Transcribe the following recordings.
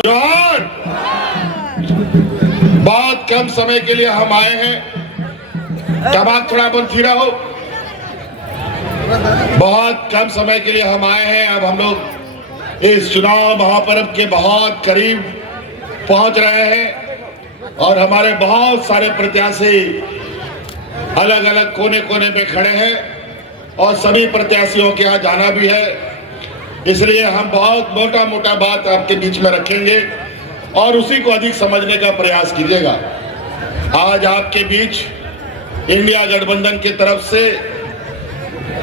जोहार। बहुत कम समय के लिए हम आए हैं, क्या बात थोड़ा बोल फिरा हो। बहुत कम समय के लिए हम आए हैं। अब हम लोग इस चुनाव महापर्व के बहुत करीब पहुंच रहे हैं और हमारे बहुत सारे प्रत्याशी अलग अलग कोने कोने में खड़े हैं और सभी प्रत्याशियों के यहाँ जाना भी है। इसलिए हम बहुत मोटा मोटा बात आपके बीच में रखेंगे और उसी को अधिक समझने का प्रयास कीजिएगा। आज आपके बीच इंडिया गठबंधन की तरफ से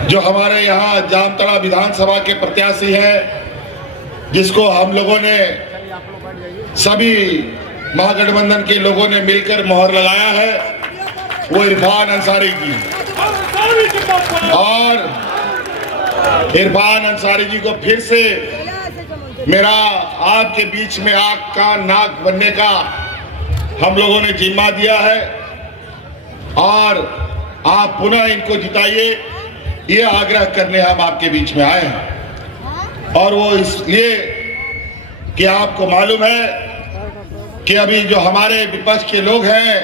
जो हमारे यहाँ जामताड़ा विधानसभा के प्रत्याशी हैं, जिसको हम लोगों ने सभी महागठबंधन के लोगों ने मिलकर मोहर लगाया है, वो इरफान अंसारी जी। और इरफान अंसारी जी को फिर से मेरा आपके बीच में आंख कान नाक बनने का हम लोगों ने जिम्मा दिया है और आप पुनः इनको जिताइए, ये आग्रह करने हम आपके बीच में आए हैं। और वो इसलिए कि आपको मालूम है कि अभी जो हमारे विपक्ष के लोग हैं,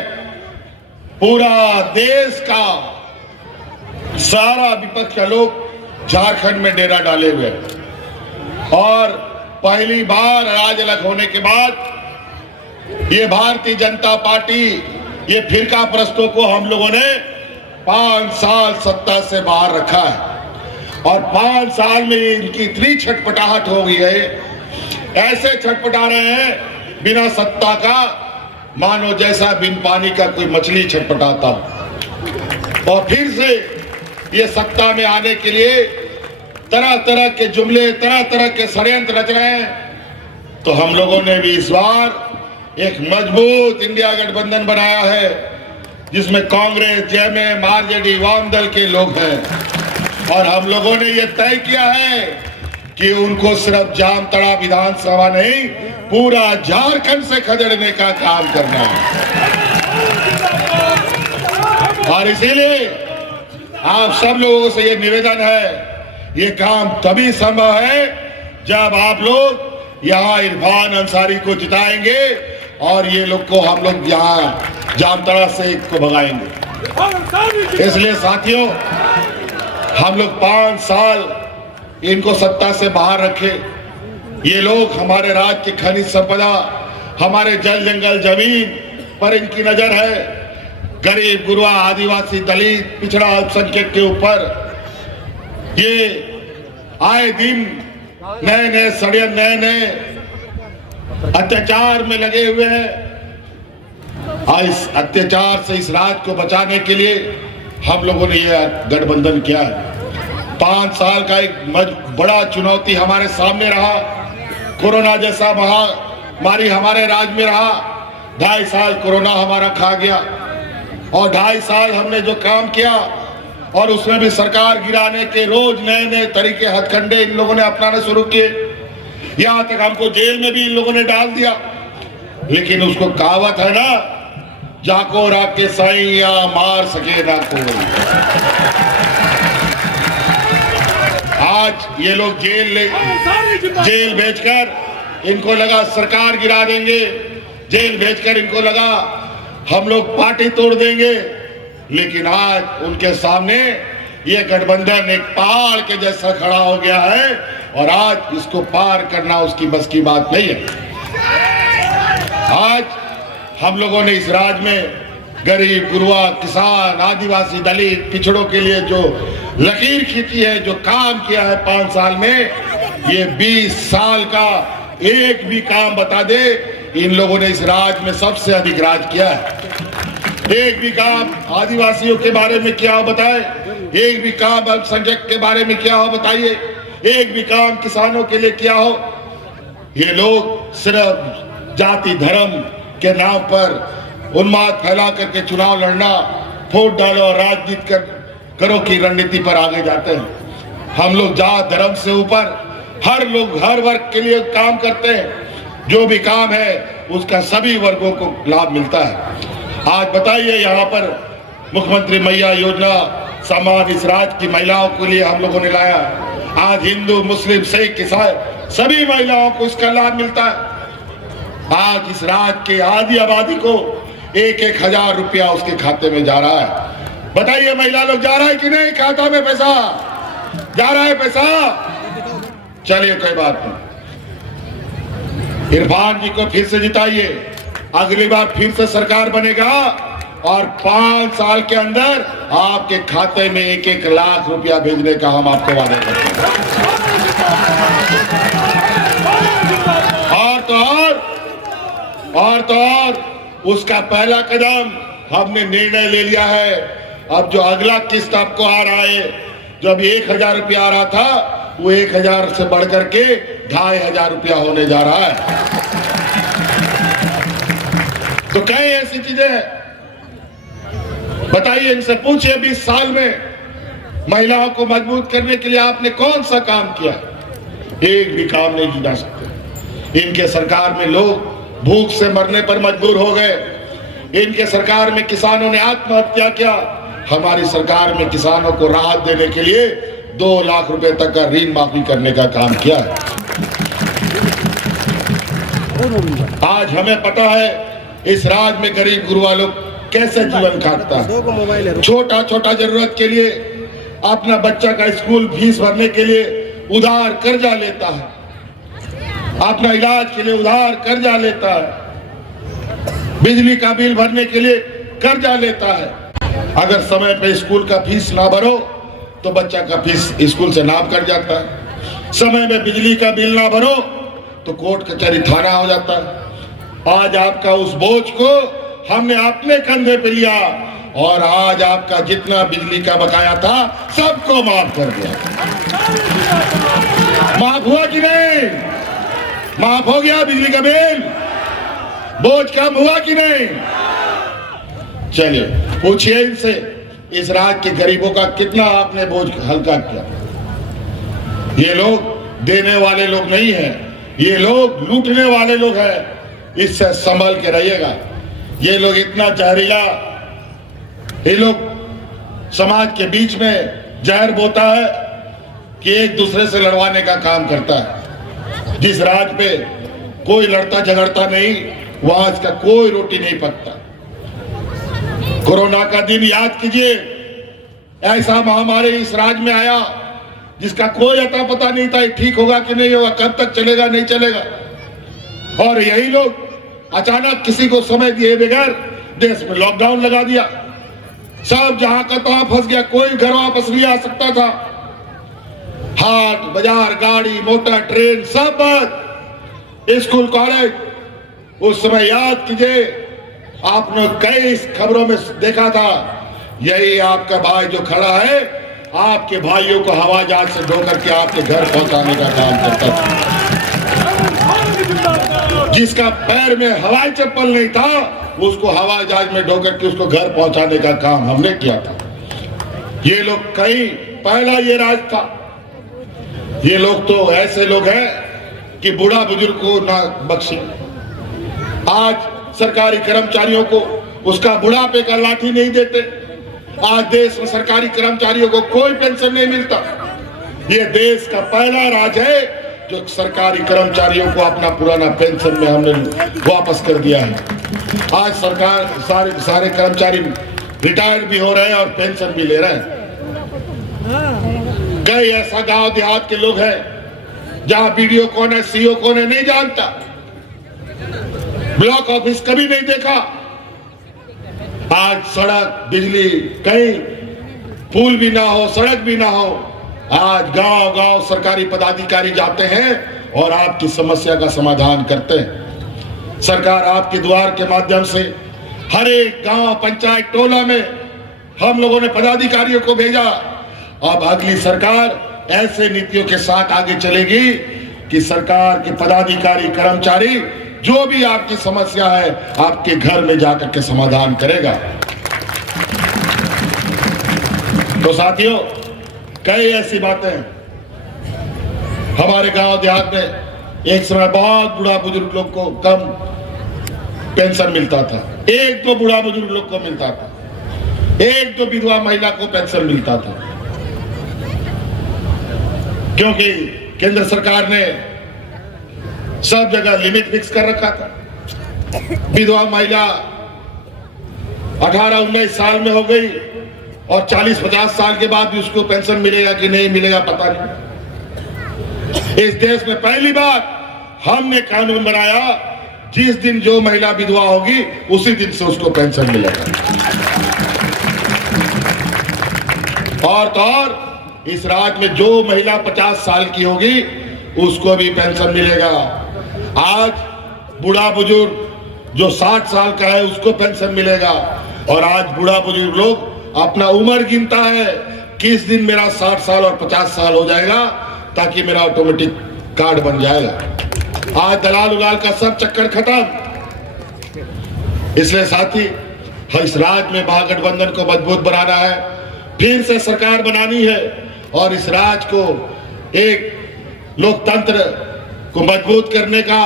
पूरा देश का सारा विपक्ष का लोग झारखंड में डेरा डाले हुए और पहली बार राज अलग होने के बाद ये भारतीय जनता पार्टी, ये फिरका प्रस्तों को हम लोगों ने 5 साल सत्ता से बाहर रखा है और 5 साल में इनकी इतनी छटपटाहट हो गई है, ऐसे छटपटा रहे हैं बिना सत्ता का, मानो जैसा बिन पानी का कोई मछली छटपटाता। और फिर से ये सत्ता में आने के लिए तरह तरह के जुमले, तरह तरह के षड्यंत्र रच रहे हैं। तो हम लोगों ने भी इस बार एक मजबूत इंडिया गठबंधन बनाया है, जिसमें कांग्रेस, जेएमएम, आरजेडी, वाम दल के लोग हैं। और हम लोगों ने ये तय किया है कि उनको सिर्फ जामताड़ा विधानसभा नहीं, पूरा झारखंड से खदेड़ने का काम करना है। और इसीलिए आप सब लोगों से ये निवेदन है, ये काम तभी संभव है जब आप लोग यहाँ इरफान अंसारी को जिताएंगे और ये लोग को हम लोग यहाँ जामताड़ा से को भगाएंगे। इसलिए साथियों, हम लोग 5 साल इनको सत्ता से बाहर रखे। ये लोग हमारे राज्य की खनिज संपदा, हमारे जल जंगल जमीन पर इनकी नजर है। गरीब गुरबा, आदिवासी, दलित, पिछड़ा अल्पसंख्यक के ऊपर ये आए दिन नए नए षड्यंत्र, नए नए अत्याचार में लगे हुए हैं। और इस अत्याचार से इस राज्य को बचाने के लिए हम लोगों ने ये गठबंधन किया है। 5 साल का एक बड़ा चुनौती हमारे सामने रहा। कोरोना जैसा महामारी हमारे राज्य में रहा। 2.5 साल कोरोना हमारा खा गया और 2.5 साल हमने जो काम किया और उसमें भी सरकार गिराने के रोज नए नए तरीके, हथकंडे इन लोगों ने अपनाना शुरू किए। यहां तक हमको जेल में भी इन लोगों ने डाल दिया। लेकिन उसको कहावत है ना, जाको राके साइया मार सके ना कोई। आज ये लोग जेल भेजकर इनको लगा सरकार गिरा देंगे, जेल भेजकर इनको लगा हम लोग पार्टी तोड़ देंगे। लेकिन आज उनके सामने ये गठबंधन एक पहाड़ के जैसा खड़ा हो गया है और आज इसको पार करना उसकी बस की बात नहीं है। आज हम लोगों ने इस राज्य में गरीब गुरबा, किसान, आदिवासी, दलित, पिछड़ों के लिए जो लकीर खींची है, जो काम किया है 5 साल में, ये 20 साल का एक भी काम बता दे, इन लोगों ने इस राज्य में सबसे अधिक राज किया है। एक भी काम आदिवासियों के बारे में क्या हो बताए, एक भी काम अल्पसंख्यक के बारे में क्या हो बताइए, एक भी काम किसानों के लिए क्या हो। ये लोग सिर्फ जाति धर्म के नाम पर उन्माद फैला करके चुनाव लड़ना, वोट डालो और राजनीति करो की रणनीति पर आगे जाते हैं। हम लोग जात धर्म से ऊपर हर लोग हर वर्ग के लिए काम करते हैं। जो भी काम है उसका सभी वर्गों को लाभ मिलता है। आज बताइए, यहाँ पर मुख्यमंत्री मैया योजना सम्मान इस राज्य की महिलाओं के लिए हम लोगों ने लाया। आज हिंदू, मुस्लिम, सिख, ईसाई सभी महिलाओं को इसका लाभ मिलता है। आज इस राज्य की आधी आबादी को 1-1 हजार रुपया उसके खाते में जा रहा है। बताइए महिला लोग, जा रहा है कि नहीं खाता में पैसा? जा रहा है पैसा? चलिए कोई बात नहीं, इरफान जी को फिर से जिताइए, अगली बार फिर से सरकार बनेगा और 5 साल के अंदर आपके खाते में 1-1 लाख रुपया भेजने का हम आपको वादा करते हैं। और उसका पहला कदम हमने निर्णय ले लिया है। अब जो अगला किस्त आपको आ रहा है, जो अभी 1,000 रुपया आ रहा था, वो 1,000 से बढ़कर के 2,500 रुपया होने जा रहा है। तो कई ऐसी चीजें हैं, बताइए, इनसे पूछिए 20 साल में महिलाओं को मजबूत करने के लिए आपने कौन सा काम किया? एक भी काम नहीं गिना सकते। इनके सरकार में लोग भूख से मरने पर मजबूर हो गए। इनके सरकार में किसानों ने आत्महत्या किया। हमारी सरकार में किसानों को राहत देने के लिए 2 लाख रुपए तक का ऋण माफी करने का काम किया है। आज हमें पता है इस राज्य में गरीब गुरुआ लोग कैसे जीवन काटता है। छोटा छोटा जरूरत के लिए, अपना बच्चा का स्कूल फीस भरने के लिए उधार कर्जा लेता है, अपना इलाज के लिए उधार कर्जा लेता है, बिजली का बिल भरने के लिए कर्जा लेता है। अगर समय पे स्कूल का फीस ना भरो तो बच्चा का फीस स्कूल से नाप कर जाता है। समय में बिजली का बिल ना भरो तो कोर्ट कचहरी थाना हो जाता है। आज आपका उस बोझ को हमने अपने कंधे पे लिया और आज आपका जितना बिजली का बकाया था सबको माफ कर दिया। माफ हुआ कि नहीं? माफ हो गया बिजली का बिल? बोझ कम हुआ कि नहीं? चलिए पूछिए इनसे, इस राज्य के गरीबों का कितना आपने बोझ हल्का किया? ये लोग देने वाले लोग नहीं हैं, ये लोग लूटने वाले लोग हैं। इससे संभल के रहिएगा। ये लोग इतना जहरीला, ये लोग समाज के बीच में जहर बोता है कि एक दूसरे से लड़वाने का काम करता है। जिस राज्य पे कोई लड़ता झगड़ता नहीं, वहां इसका कोई रोटी नहीं पकता। कोरोना का दिन याद कीजिए, ऐसा महामारी इस राज्य में आया जिसका कोई अता पता नहीं था ठीक होगा कि नहीं होगा, कब तक चलेगा नहीं चलेगा। और यही लोग अचानक किसी को समय दिए बगैर देश में लॉकडाउन लगा दिया। सब जहां का तहां फंस गया, कोई घर वापस नहीं आ सकता था। हाट बाजार, गाड़ी मोटर, ट्रेन सब बंद, स्कूल कॉलेज। उस समय याद कीजिए, आपने कई खबरों में देखा था, यही आपका भाई जो खड़ा है, आपके भाइयों को हवाई जहाज से ढोकर के आपके घर पहुंचाने का काम करता था। जिसका पैर में हवाई चप्पल नहीं था, उसको हवाई जहाज में ढोकर के उसको घर पहुंचाने का काम हमने किया था। ये लोग कहीं पहला ये राज था। ये लोग तो ऐसे लोग हैं कि बूढ़ा बुजुर्ग को ना बख्शे। आज सरकारी कर्मचारियों को उसका बुढ़ापे का लाठी नहीं देते। आज देश में सरकारी कर्मचारियों को कोई पेंशन नहीं मिलता। ये देश का पहला राज है जो सरकारी कर्मचारियों को अपना पुराना पेंशन में हमने वापस कर दिया है। आज सरकार सारे कर्मचारी रिटायर्ड भी हो रहे हैं और पेंशन भी ले रहे हैं। कई ऐसा गांव देहात के लोग हैं जहां बीडीओ कौन है, सीओ कौन है नहीं जानता, ब्लॉक ऑफिस कभी नहीं देखा। आज सड़क, बिजली, कहीं पुल भी ना हो, सड़क भी ना हो, आज गांव गांव सरकारी पदाधिकारी जाते हैं और आपकी समस्या का समाधान करते हैं। सरकार आपके द्वार के माध्यम से हर एक गांव, पंचायत, टोला में हम लोगों ने पदाधिकारियों को भेजा। अब अगली सरकार ऐसे नीतियों के साथ आगे चलेगी कि सरकार के पदाधिकारी, कर्मचारी जो भी आपकी समस्या है आपके घर में जाकर के समाधान करेगा। तो साथियों, कई ऐसी बातें हैं। हमारे गांव देहात में एक समय बहुत बूढ़ा बुजुर्ग लोग को कम पेंशन मिलता था, एक तो बूढ़ा बुजुर्ग लोग को मिलता था। एक तो विधवा महिला को पेंशन मिलता था, क्योंकि केंद्र सरकार ने सब जगह लिमिट फिक्स कर रखा था। विधवा महिला 18-19 साल में हो गई और 40-50 साल के बाद भी उसको पेंशन मिलेगा कि नहीं मिलेगा पता नहीं। इस देश में पहली बार हमने कानून बनाया, जिस दिन जो महिला विधवा होगी उसी दिन से उसको पेंशन मिलेगा। और तो और इस राज्य में जो महिला 50 साल की होगी उसको भी पेंशन मिलेगा। आज बूढ़ा बुजुर्ग जो 60 साल का है उसको पेंशन मिलेगा। और आज बूढ़ा बुजुर्ग लोग अपना उम्र गिनता है, किस दिन मेरा 60 साल और 50 साल हो जाएगा ताकि मेरा ऑटोमेटिक कार्ड बन जाएगा। आज दलाल उलाल का सब चक्कर खत्म। इसलिए साथी, इस राज्य में महागठबंधन को मजबूत बनाना है, फिर से सरकार बनानी है और इस राज्य को एक लोकतंत्र को मजबूत करने का,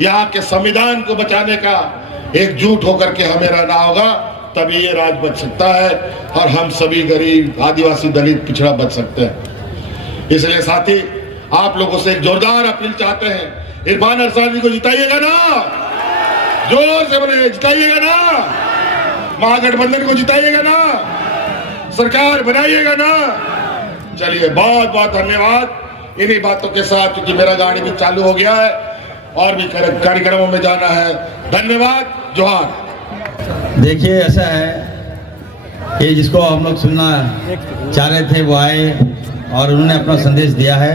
यहाँ के संविधान को बचाने का एकजुट होकर के हमें रहना होगा, तभी ये राज्य बच सकता है और हम सभी गरीब, आदिवासी, दलित, पिछड़ा बच सकते हैं। इसलिए साथी, आप लोगों से एक जोरदार अपील चाहते हैं, इरफान अंसारी को जिताइएगा ना, जोर से बोले जिताइएगा ना, महागठबंधन को जिताइएगा ना, सरकार बनाइएगा ना। चलिए, बहुत बहुत धन्यवाद। इन्हीं बातों के साथ, क्योंकि मेरा गाड़ी भी चालू हो गया है और भी कार्यक्रमों में जाना है। धन्यवाद, जोहार। देखिए, ऐसा है कि जिसको हम लोग सुनना चाह रहे थे वो आए और उन्होंने अपना संदेश दिया है।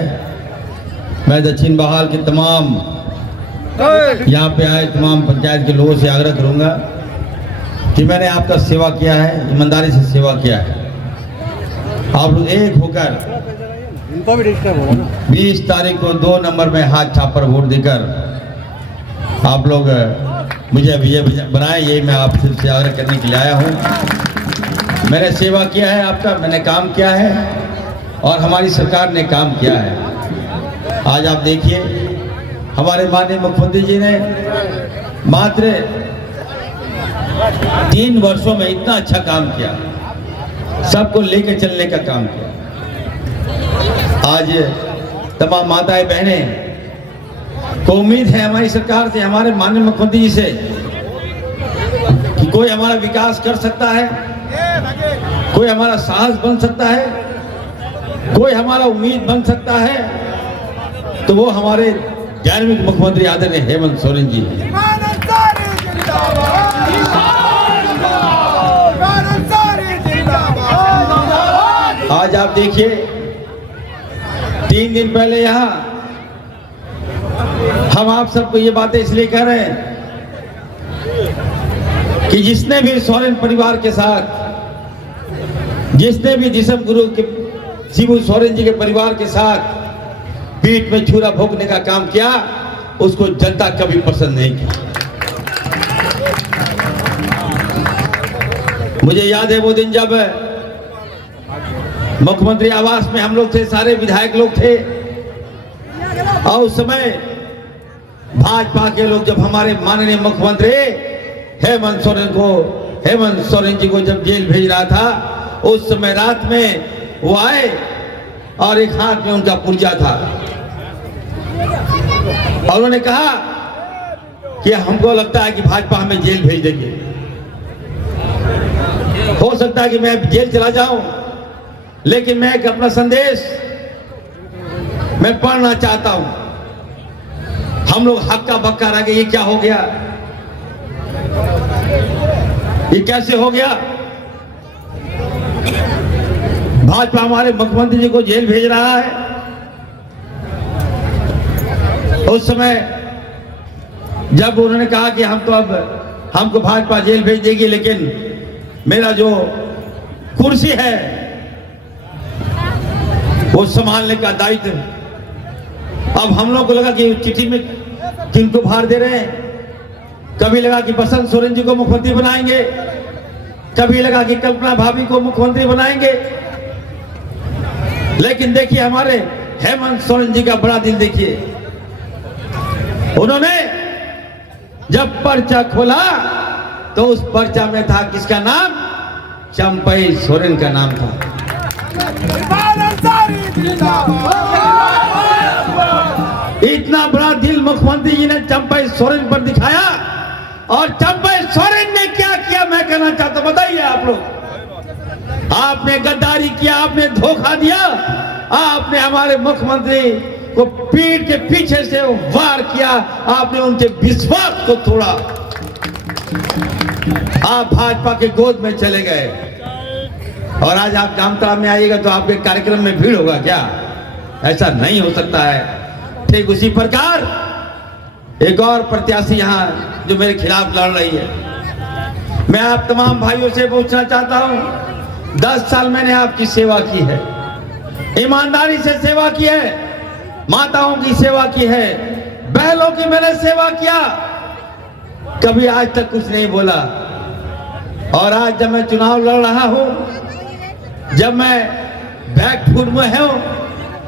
मैं दक्षिण बहाल के तमाम यहाँ पे आए तमाम पंचायत के लोगों से आग्रह करूँगा कि मैंने आपका सेवा किया है, ईमानदारी से सेवा किया है। आप लोग एक होकर 20 तारीख को 2 नंबर में हाथ छाप पर वोट देकर आप लोग मुझे विजय बनाए, ये मैं आपसे आग्रह करने के लिए आया हूँ। मैंने सेवा किया है आपका, मैंने काम किया है और हमारी सरकार ने काम किया है। आज आप देखिए, हमारे माननीय मुख्यमंत्री जी ने मात्र 3 वर्षों में इतना अच्छा काम किया, सबको लेके चलने का काम किया। आज तमाम माताएं बहनें को उम्मीद है हमारी सरकार से, हमारे माननीय मुख्यमंत्री जी से, कि कोई हमारा विकास कर सकता है, कोई हमारा साहस बन सकता है, कोई हमारा उम्मीद बन सकता है, तो वो हमारे 11वें मुख्यमंत्री आदरणीय हेमंत सोरेन जी हैं। आज आप देखिए, 3 दिन पहले यहाँ हम आप सबको ये बातें इसलिए कह रहे हैं कि जिसने भी सोरेन परिवार के साथ, जिसने भी दिसम गुरु के शिबू सोरेन जी के परिवार के साथ पीठ में छुरा भोंकने का काम किया, उसको जनता कभी पसंद नहीं की। मुझे याद है वो दिन जब मुख्यमंत्री आवास में हम लोग थे, सारे विधायक लोग थे, और उस समय भाजपा के लोग जब हमारे माननीय मुख्यमंत्री हेमंत सोरेन जी को जब जेल भेज रहा था, उस समय रात में वो आए और एक हाथ में उनका पुर्जा था और उन्होंने कहा कि हमको लगता है कि भाजपा हमें जेल भेज देंगे, हो सकता है कि मैं जेल चला जाऊं, लेकिन मैं एक अपना संदेश मैं पढ़ना चाहता हूं। हम लोग हक्का बक्का रह गए, ये क्या हो गया, ये कैसे हो गया, भाजपा हमारे मुख्यमंत्री जी को जेल भेज रहा है। उस समय जब उन्होंने कहा कि हम तो अब हमको भाजपा जेल भेज देगी, लेकिन मेरा जो कुर्सी है वो संभालने का दायित्व, अब हम लोग को लगा कि चिट्ठी में किनको भार दे रहे हैं। कभी लगा कि बसंत सोरेन जी को मुख्यमंत्री बनाएंगे, कभी लगा कि कल्पना भाभी को मुख्यमंत्री बनाएंगे, लेकिन देखिए हमारे हेमंत सोरेन जी का बड़ा दिल देखिए। उन्होंने जब पर्चा खोला तो उस पर्चा में था किसका नाम, चंपई सोरेन का नाम था। इतना बड़ा दिल मुख्यमंत्री जी ने चंपई सोरेन पर दिखाया, और चंपई सोरेन ने क्या किया मैं कहना चाहता हूं, बताइए आप लोग। आपने गद्दारी किया, आपने धोखा दिया, आपने हमारे मुख्यमंत्री को पीठ के पीछे से वार किया, आपने उनके विश्वास को तोड़ा, आप भाजपा के गोद में चले गए, और आज आप जामताड़ा में आइएगा तो आपके कार्यक्रम में भीड़ होगा क्या? ऐसा नहीं हो सकता है। ठीक उसी प्रकार एक और प्रत्याशी यहाँ जो मेरे खिलाफ लड़ रही है, मैं आप तमाम भाइयों से पूछना चाहता हूँ, 10 साल मैंने आपकी सेवा की है, ईमानदारी से सेवा की है, माताओं की सेवा की है, बहनों की मैंने सेवा किया, कभी आज तक कुछ नहीं बोला। और आज जब मैं चुनाव लड़ रहा हूं, जब मैं बैकफुट में हूं,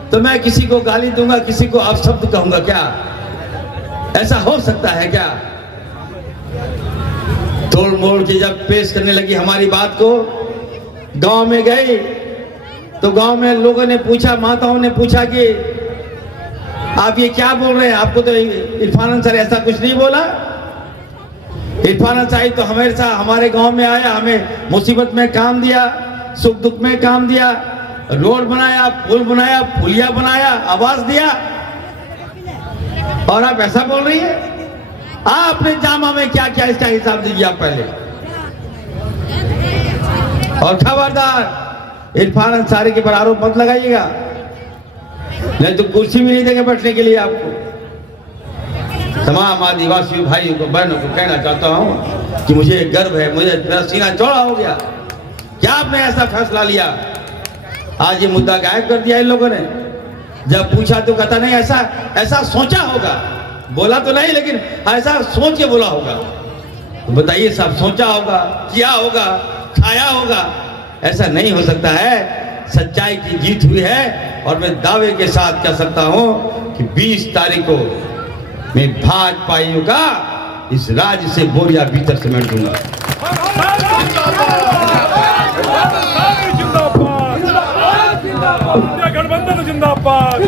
तो मैं किसी को गाली दूंगा, किसी को अपशब्द कहूंगा क्या? ऐसा हो सकता है क्या? तोड़ मोड़ के जब पेश करने लगी हमारी बात को, गांव में गई तो गांव में लोगों ने पूछा, माताओं ने पूछा कि आप ये क्या बोल रहे हैं, आपको तो इरफान अंसारी ऐसा कुछ नहीं बोला। इरफान अंसारी तो हमेशा हमारे गांव में आया, हमें मुसीबत में काम दिया, सुख दुख में काम दिया, रोड बनाया, पुल बनाया, पुलिया बनाया, आवास दिया, और आप ऐसा बोल रही है? आपने जामा में क्या किया इसका हिसाब दीजिए आप पहले। और खबरदार इरफान अंसारी के पर आरोप मत लगाइएगा, नहीं तो कुर्सी भी नहीं देंगे बैठने के लिए आपको। तमाम आदिवासी भाइयों को, बहनों को कहना चाहता हूं कि मुझे गर्व है, मुझे मेरा सीना चौड़ा हो गया। क्या आपने ऐसा फैसला लिया? आज ये मुद्दा गायब कर दिया इन लोगों ने। जब पूछा तो कहता नहीं, ऐसा सोचा होगा, बोला तो नहीं लेकिन ऐसा सोच के बोला होगा। तो बताइए साहब, सोचा होगा, किया होगा, खाया होगा? ऐसा नहीं हो सकता है। सच्चाई की जीत हुई है, और मैं दावे के साथ कह सकता हूं कि 20 तारीख को मैं भाजपाइयों का इस राज्य से बोरिया भीतर समेट दूंगा। गठबंधन जिंदाबाद।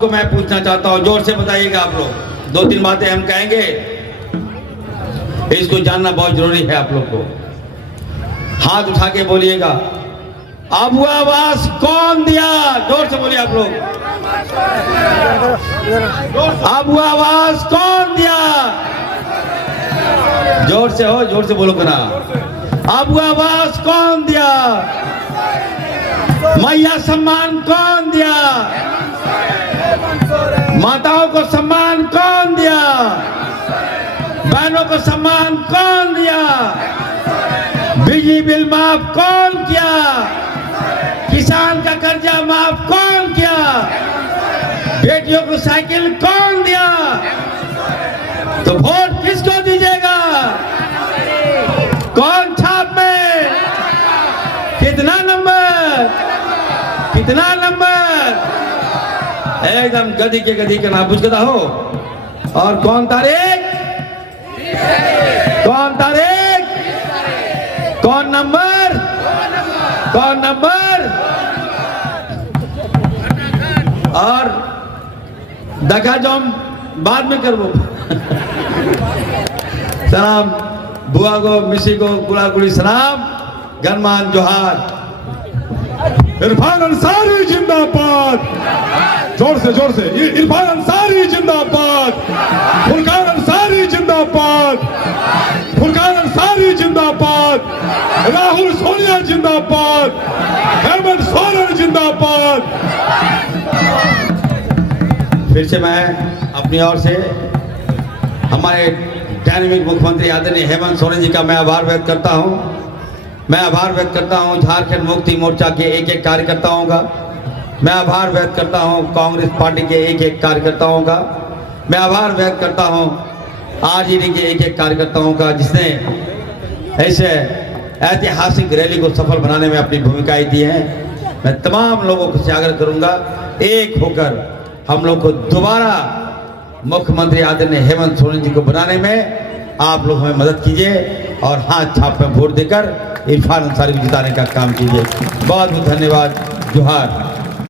तो मैं पूछना चाहता हूं, जोर से बताइएगा आप लोग, 2-3 बातें हम कहेंगे, इसको जानना बहुत जरूरी है आप लोग को। हाथ उठा के बोलिएगा, अब आवाज कौन दिया? जोर से बोलिए आप लोग, अब आवाज कौन दिया? जोर से हो, जोर से बोलो ना। अब आवाज कौन दिया? मैया सम्मान कौन दिया? माताओं को सम्मान कौन दिया? बहनों को सम्मान कौन दिया? बिजली बिल माफ कौन किया? किसान का कर्जा माफ कौन किया? बेटियों को साइकिल कौन दिया? तो वोट किसको दीजिएगा? कौन छाप में? कितना नंबर? कितना नंबर? एकदम गधी के गधी का नाम पूछ हो। और कौन तारीख? कौन तारीख? कौन नंबर? कौन नंबर? और दगा जो हम बाद में करबो। सलाम बुआ को, मिसी को, गुड़ा गुड़ी सलाम, गनमान जोहार। इरफान अंसारी जिंदाबाद। जोर से इरफान अंसारी जिंदाबाद। फुरकान अंसारी जिंदाबाद। फुरकान अंसारी जिंदाबाद। राहुल सोनिया जिंदाबाद। हेमंत सोरेन जिंदाबाद। फिर से मैं अपनी ओर से हमारे डायनेमिक मुख्यमंत्री आदरणीय हेमंत सोरेन जी का मैं आभार व्यक्त करता हूं। मैं आभार व्यक्त करता हूं झारखंड मुक्ति मोर्चा के एक कार्यकर्ताओं का। मैं आभार व्यक्त करता हूं कांग्रेस पार्टी के एक कार्यकर्ताओं का। मैं आभार व्यक्त करता हूं आरजेडी के एक कार्यकर्ताओं का, जिसने ऐसे ऐतिहासिक रैली को सफल बनाने में अपनी भूमिकाएं दी हैं। मैं तमाम लोगों को आग्रह करूंगा, एक होकर हम लोग को दोबारा मुख्यमंत्री आदरणीय हेमंत सोरेन जी को बनाने में आप लोग हमें मदद कीजिए और हाथ छाप में वोट देकर इरफान अंसारी को जिताने का काम कीजिए। बहुत बहुत धन्यवाद। जोहार।